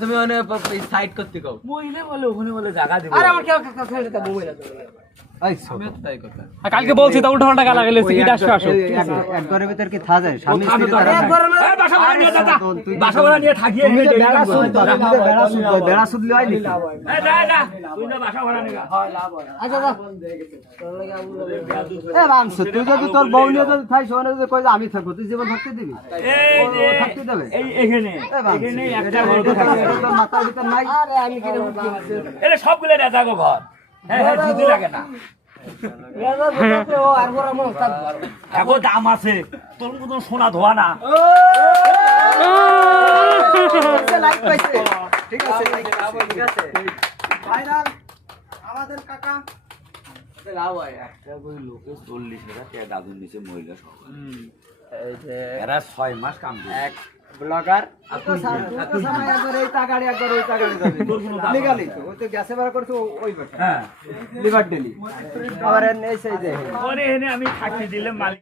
তুমি অনেক সাইড করতে কও। মহিলা বলে ওখানে বলে জায়গা দিব। আরে আমার কেউ কালকে বলছি তা উল্টো পাল্টা গালা গেলে আসো আসো। ভিতর কি থা যায় স্বামী স্ত্রী তারা আর- একবার না বাসা ভাড়া নিয়ে দাদা বাসা ভাড়া নিয়ে থাকিয়ে বেড়া সুদ বেড়া সুদ বেড়া সুদ তুই না বাসা ভাড়া। আচ্ছা এ যদি তোর বউ নিয়ে যদি থাই, শোনে যদি কই যে আমি থাকব, তুই জীবন থাকতে দিবি? এই ও- যে, ও থাকতে দেবে? এই এখানে এখানে একটা এটা ঘর তোর- থাকে। তোর মাথার ভিতর নাই? আরে আমি কিনে উঠতে পারছি এটা সবগুলো গো ঘর। হ্যাঁ হ্যাঁ লাগে না। এখন দাম আছে তোর মতন সোনা ধোয়া না। সে লাইক পাইছে। ঠিক আছে, ঠিক আছে। ভাইরাল, আমাদের কাকা। লাভ একটা করে লোকে চল্লিশ হাজার টাকা দাদুর নিচে মহিলা সব এরা ছয় মাস কাম এক ব্লগার একবার এই তাগাড়ি, একবার ওই তাগাড়ি যাবি। Legally তো, ওই তো গ্যাসে বার করছে, ওই হ্যাঁ। Liver daily. আবার এই সেই যে আমি থাকি দিলে মালিক